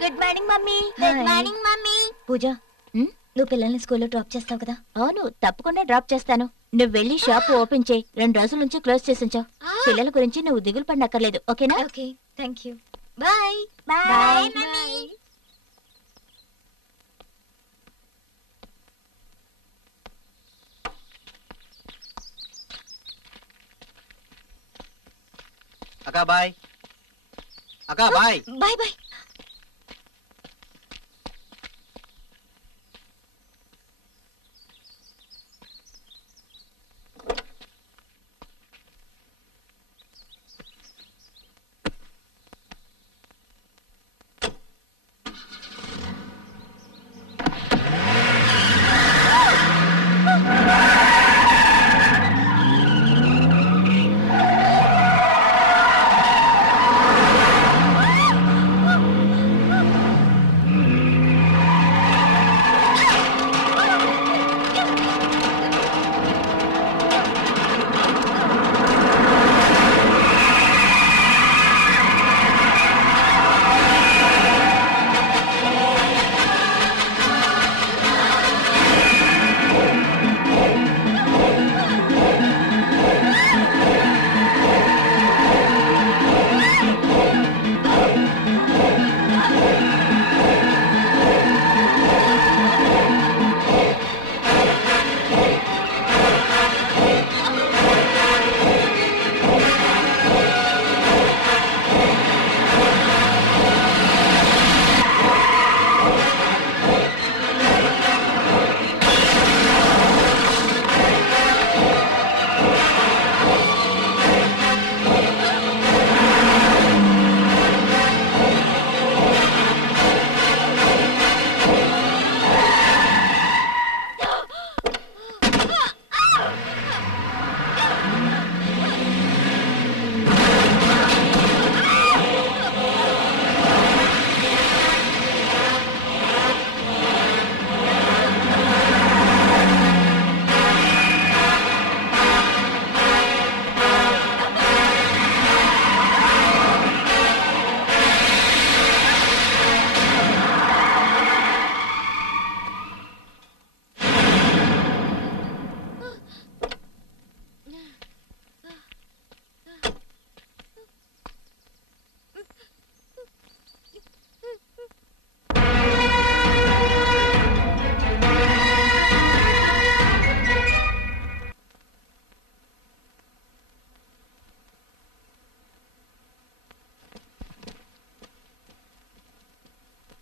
Good morning mummy. Good morning mummy. Pooja, నువ్వు పిల్లల్ని స్కూల్లో డ్రాప్ చేస్తావు కదా? అవును, తప్పకుండా డ్రాప్ చేస్తాను. నువ్వు వెళ్ళి షాప్ ఓపెన్ చేయి. 2 రోజుల నుంచి క్లోజ్ చేసించావు. పిల్లల గురించి నువ్వు దిగులు పడనక్కర్లేదు, ఓకేనా? Okay, thank you. Bye. Bye. అక్కా బాయ్. అక్కా bye. Bye bye.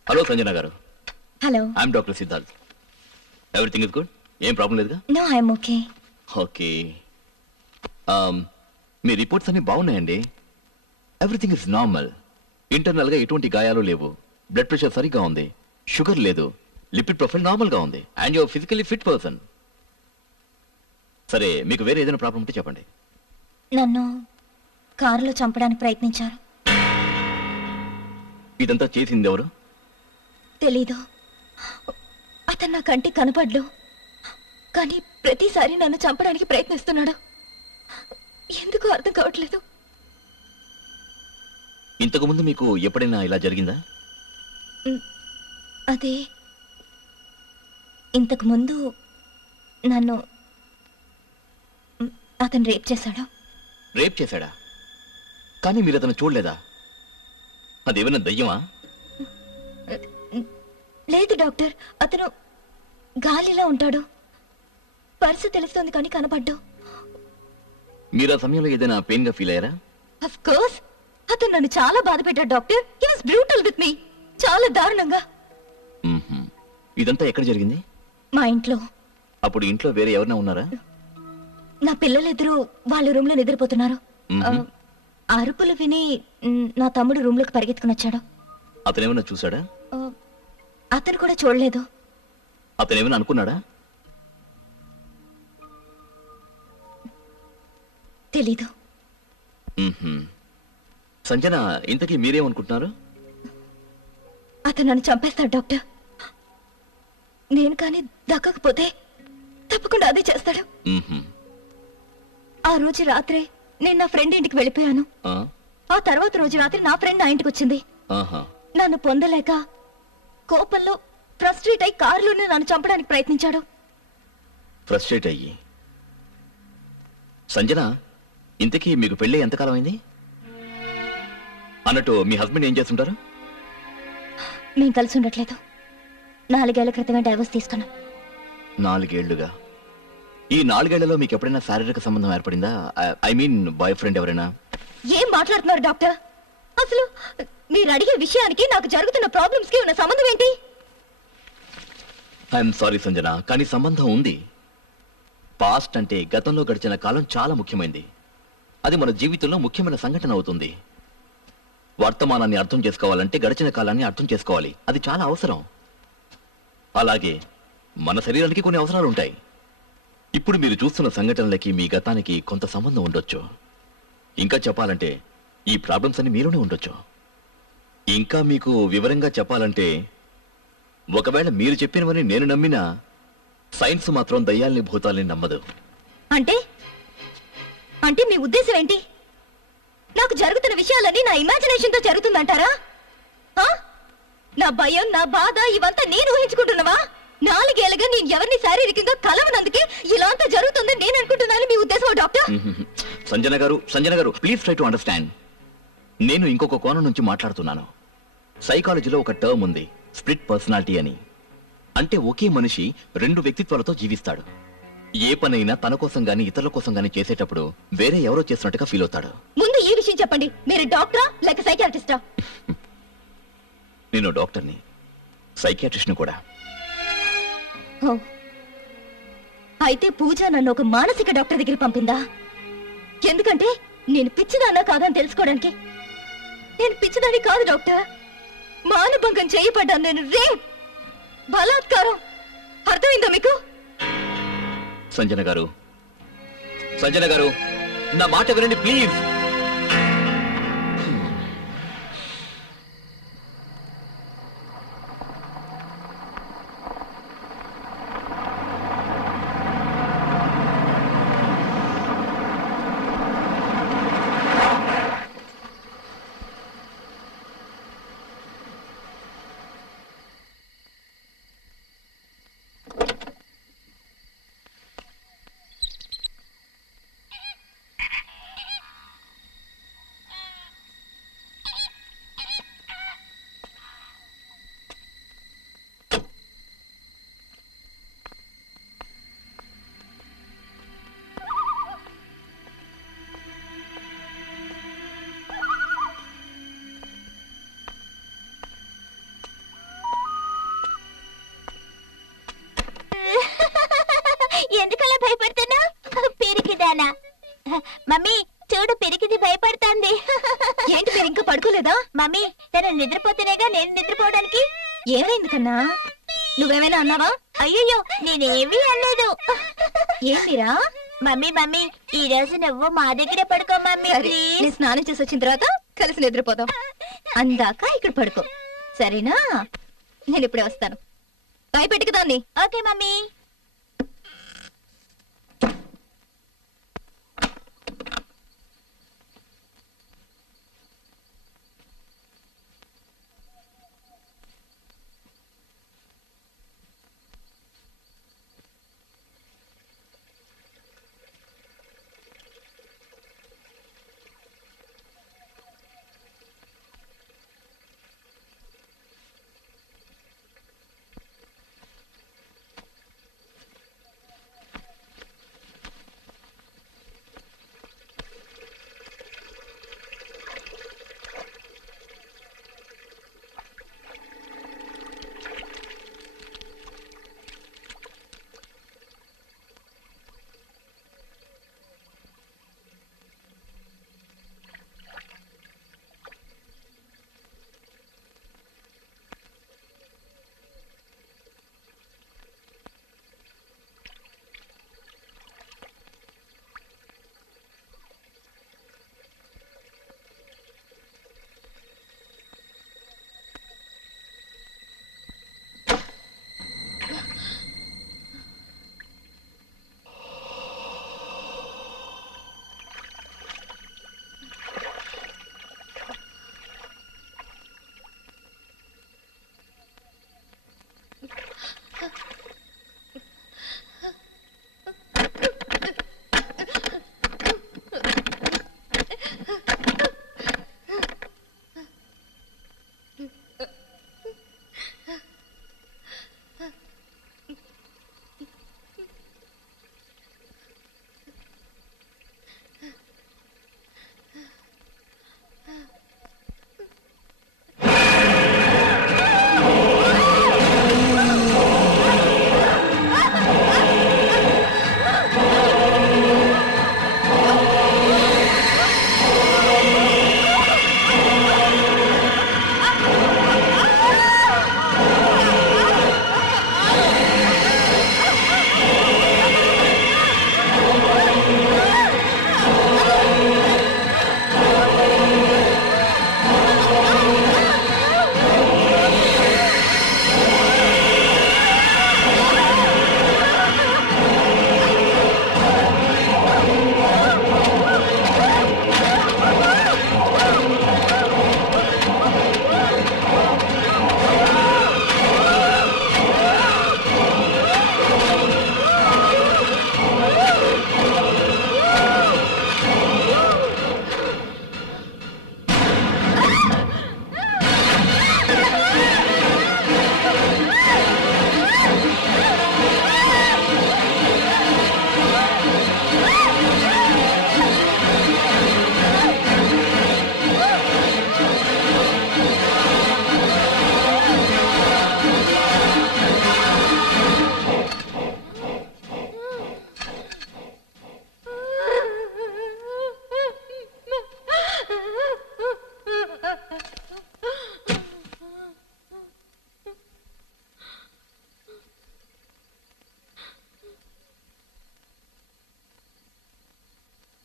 Hello Sanjana గారు. Hello. I'm doctor Siddharth. Everything is good? ఏం ప్రాబ్లం లేదుగా? No, I'm okay. ఓకే. మీ రిపోర్ట్స్ అన్ని బాగున్నాయండి. Everything is normal. ఇంటర్నల్ గా ఎటువంటి గాయాలు లేవు. బ్లడ్ ప్రెషర్ సరిగ్గా ఉంది. షుగర్ లేదు. లిపిడ్ ప్రొఫైల్ నార్మల్ గా ఉంది. And your physically fit person. సరే, మీకు వేరే ఏదైనా ప్రాబ్లం ఉంటే చెప్పండి. నన్ను కారులో చంపడానికి ప్రయత్నించారు. ఇదంతా చేసింది ఎవరు? తెలీదు. అతను నా కంటికి కనపడ్డు, కానీ ప్రతిసారి నన్ను చంపడానికి ప్రయత్నిస్తున్నాడు. ఎందుకు అర్థం కావట్లేదు. ఇంతకు ముందు మీకు ఎప్పుడైనా ఇలా జరిగిందా? అదే, ఇంతకు ముందు నన్ను అతను రేప్ చేశాడు. రేప్ చేశాడా? కానీ మీరు అతను చూడలేదా? అదేమైనా దయ్యమా? లేదు డాక్టర్, అతను గాలిలా ఉంటాడు. పర్సు తెలుస్తోంది కానీ కనపడ్డు. మీరు ఆ సమయంలో ఏదైనా పెయిన్ గా ఫీల్ అయ్యారా? Of course. అతను నన్ను చాలా బాధ పెట్టాడు doctor. He was brutal with me, చాలా దారుణంగా. ఇదంతా ఎక్కడ జరిగింది? మా ఇంట్లో. అప్పుడు ఇంట్లో వేరే ఎవరైనా ఉన్నారా? నా పిల్లలిద్దరూ వాళ్ళ రూమ్ లో నిద్రపోతున్నారు. అరుపులు విని నా తమ్ముడు రూమ్ లోకి పరిగెత్తుకుని వచ్చాడు. అతనేమన్నా చూసాడా? అతను కూడా చూడలేదు. అతనేమన్నా అనుకున్నాడా? తెలీదు. సంజన, ఇంతకీ మీరేమనుకుంటున్నారు? అతను నన్ను చంపేస్తాడు డాక్టర్. నేను కానీ దక్కకపోతే తప్పకుండా అదే చేస్తాడు. ఆ రోజు రాత్రే నేను నా ఫ్రెండ్ ఇంటికి వెళ్ళిపోయాను. ఆ తర్వాత రోజు రాత్రి నా ఫ్రెండ్ నా ఇంటికి వచ్చింది. నన్ను పొందలేక కోపంలో ఫ్రస్ట్రేట్ అయి కారులోనే నన్ను చంపడానికి ప్రయత్నించాడు. ఫ్రస్ట్రేట్ అయ్యి. సంజన, ఇంతకీ మీకు పెళ్ళి ఎంతకాలం అయింది? అన్నట్టు మీ హస్బెండ్ ఏం చేస్తుంటారు? మేం కలిసి ఉండట్లేదు. 4 ఏళ్ల క్రితమే డైవర్స్ తీసుకున్నాం. 4 ఏళ్లుగా? ఈ 4 ఏళ్లలో మీకు ఎప్పుడైనా శారీరక సంబంధం ఏర్పడిందా? ఐ మీన్ బాయ్ ఫ్రెండ్ ఎవరైనా? ఏం మాట్లాడుతున్నారు డాక్టర్? అసలు మీరు అడిగే విషయానికి నాకు జరుగుతున్న ప్రాబ్లమ్స్ కి ఉన్న సంబంధం ఏంటి? ఐఎమ్ సారీ సంజన, కానీ సంబంధం ఉంది. పాస్ట్ అంటే గతంలో గడిచిన కాలం చాలా ముఖ్యమైనది. అది మన జీవితంలో ముఖ్యమైన సంఘటన అవుతుంది. వర్తమానాన్ని అర్థం చేసుకోవాలంటే గడిచిన కాలాన్ని అర్థం చేసుకోవాలి. అది చాలా అవసరం. అలాగే మన శరీరానికి కొన్ని అవసరాలు ఉంటాయి. ఇప్పుడు మీరు చూస్తున్న సంఘటనలకి మీ గతానికి కొంత సంబంధం ఉండొచ్చు. ఇంకా చెప్పాలంటే ఈ ప్రాబ్లమ్స్ అన్ని మీలోనే ఉండొచ్చు. ఇంకా మీకు వివరంగా చెప్పాలంటే, ఒకవేళ మీరు చెప్పినవని నేను నమ్మినా సైన్స్ మాత్రం దయ్యాల్ని భూతాల్ని నమ్మదు. అంటే అంటే మీ ఉద్దేశం ఏంటి? నాకు జరుగుతున్న విషయాలన్నీ నా ఇమాజినేషన్ తో జరుగుతుందంటారా? నా భయం, నా బాధ ఇవంతా నేను ఊహించుకుంటున్నావా? 4 ఏళ్ళగా నేను ఎవరిని శారీరకంగా కలవనందుకే ఇలా అంతా జరుగుతుందని నేను అనుకుంటున్నాను. మీ ఉద్దేశం డాక్టర్? సంజన గారు ప్లీజ్ ట్రై టు అండర్స్టాండ్. నేను ఇంకొక కోణం నుంచి మాట్లాడుతున్నాను. సైకాలజీలో ఒక టర్మ్ ఉంది, స్ప్లిట్ పర్సనాలిటీ అని. అంటే ఒకే మనిషి 2 వ్యక్తిత్వాలతో జీవిస్తాడు. ఏ పనైనా తన కోసం గాని ఇతరుల కోసం గాని చేసేటప్పుడు వేరే ఎవరో చేస్తున్నట్టుగా ఫీల్ అవుతాడు. ముందు ఈ విషయం చెప్పండి, మీరు డాక్టరా లేక సైకియాట్రిస్టా? నేను డాక్టర్ని, సైకియాట్రిస్ట్ని కూడా. అయితే పూజ నన్ను ఒక మానసిక డాక్టర్ దగ్గర పంపిందా? ఎందుకంటే నేను పిచ్చిదాన్నా కాదని తెలుసుకోవడానికి. నేను పిచ్చిదాన్ని కాదు డాక్టర్. మానభంగం చేయబడ్డాను నేను. రేప్, బలాత్కారం. అర్థమైందా మీకు? సంజన గారు నా మాట వినండి ప్లీజ్. ఎందుకలా భయపడుతున్నా? పెరిగిదానా? మమ్మీ చూడు, పెరిగింది భయపడుతుంది. ఏంటి, మీరు ఇంకా పడుకోలేదా? మమ్మీ తను నిద్రపోతేనేగా నేను నిద్రపోవడానికి. ఏమైంది కన్నా? నువ్వేమైనా అన్నావా? అయ్యో నేనేమీ అనలేదు. ఏంటిరా? మమ్మీ ఈ రోజు నువ్వు మా దగ్గరే పడుకో మమ్మీ ప్లీజ్. నేను స్నానం చేసి వచ్చిన తర్వాత కలిసి నిద్రపోదాం. అందాక ఇక్కడ పడుకో, సరేనా? నేను ఇప్పుడే వస్తాను. భయపెట్టుకు దాన్ని. Okay mummy.